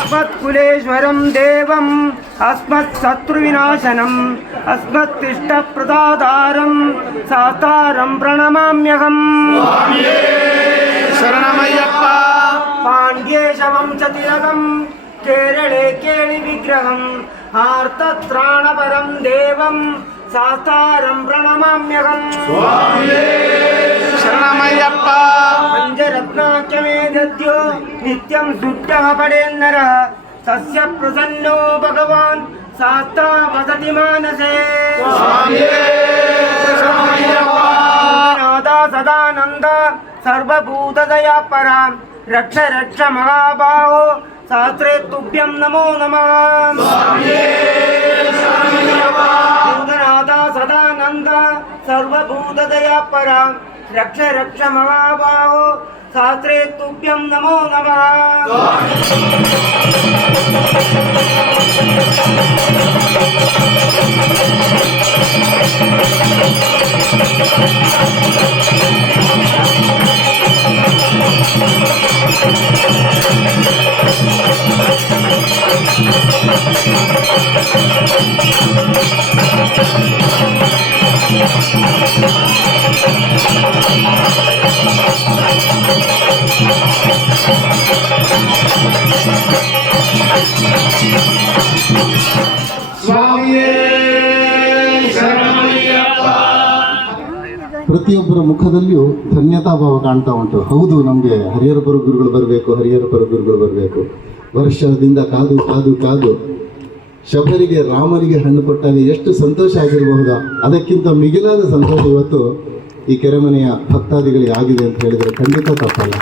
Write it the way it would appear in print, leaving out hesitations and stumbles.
अस्मत्कुलेश्वरं देवम् अस्मत्शत्रुविनाशनम् अस्मत्तिष्ठप्रदातारं सातारं प्रणमाम्यहम् ಶರಣಮಯ್ಯಪ್ಪ. पाण्ड्येशवंशतिलकं केरळे केळिविग्रहम् आर्तत्राणपरं देवं सातारं प्रणमाम्यहम् ಶರಣಮಯ್ಯಪ್ಪ. पञ्चरत्नाख्यमेदद्यो नित्यं शुद्धः पडेन्नरः तस्य प्रसन्नो भगवान् साता वसति मानसे नादा सदानन्द सर्वभूतदया परा रक्ष रक्ष महाबाहो शास्त्रे तुभ्यं नमो नमः नादा सदानन्द सर्वभूतदया परा रक्ष रक्ष महाबाहो शास्त्रे तुभ्यं नमो नमः ಪ್ರತಿಯೊಬ್ಬರ ಮುಖದಲ್ಲಿಯೂ ಧನ್ಯತಾ ಭಾವ ಕಾಣ್ತಾ ಉಂಟು. ಹೌದು, ನಮಗೆ ಹರಿಹರಪುರ ಗುರುಗಳು ಬರಬೇಕು. ವರ್ಷದಿಂದ ಕಾದು ಕಾದು ಕಾದು ಶಬರಿಗೆ ರಾಮನಿಗೆ ಹಣ್ಣು ಕೊಟ್ಟಾಗ ಎಷ್ಟು ಸಂತೋಷ ಆಗಿರಬಹುದಾ? ಅದಕ್ಕಿಂತ ಮಿಗಿಲಾದ ಸಂತೋಷ ಇವತ್ತು ಈ ಕೆರೆಮನೆಯ ಭಕ್ತಾದಿಗಳಿಗೆ ಆಗಿದೆ ಅಂತ ಹೇಳಿದರೆ ಖಂಡಿತ ತಪ್ಪಲ್ಲ.